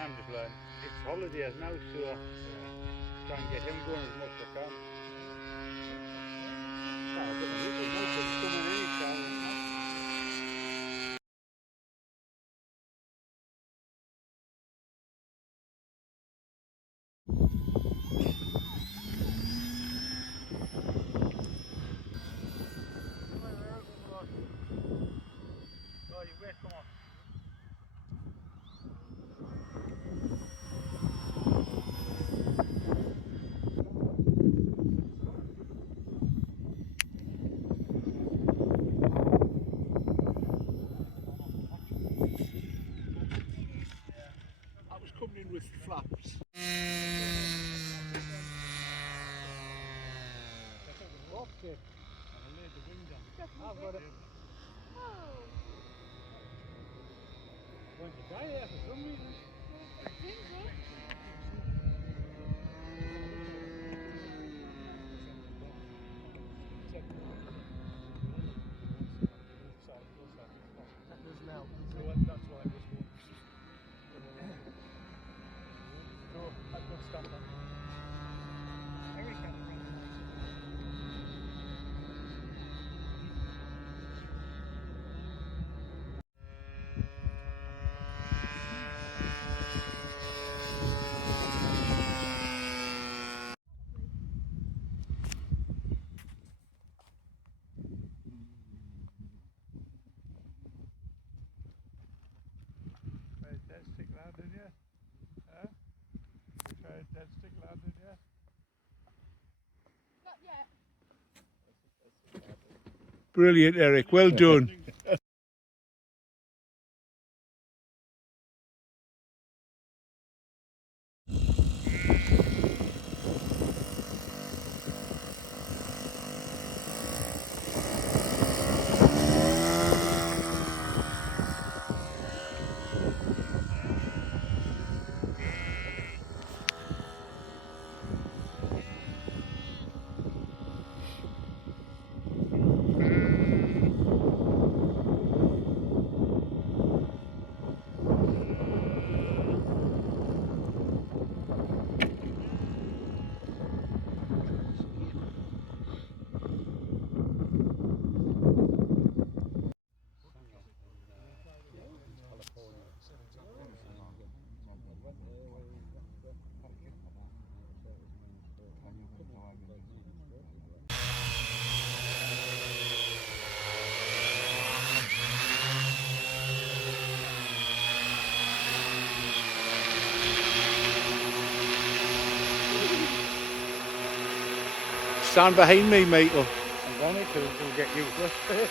I'm just learning. It's holidays now, so try and get him going as much as I can. Come on. Coming in with flaps. I've got it. Went to die there for some reason. That's why it was going. So I can stop that. Dead stick landing, yeah? Huh? You tried dead stick landing, yeah? Not yet. Brilliant, Eric. Well done. Stand behind me, Michael. I'm going to get used to it.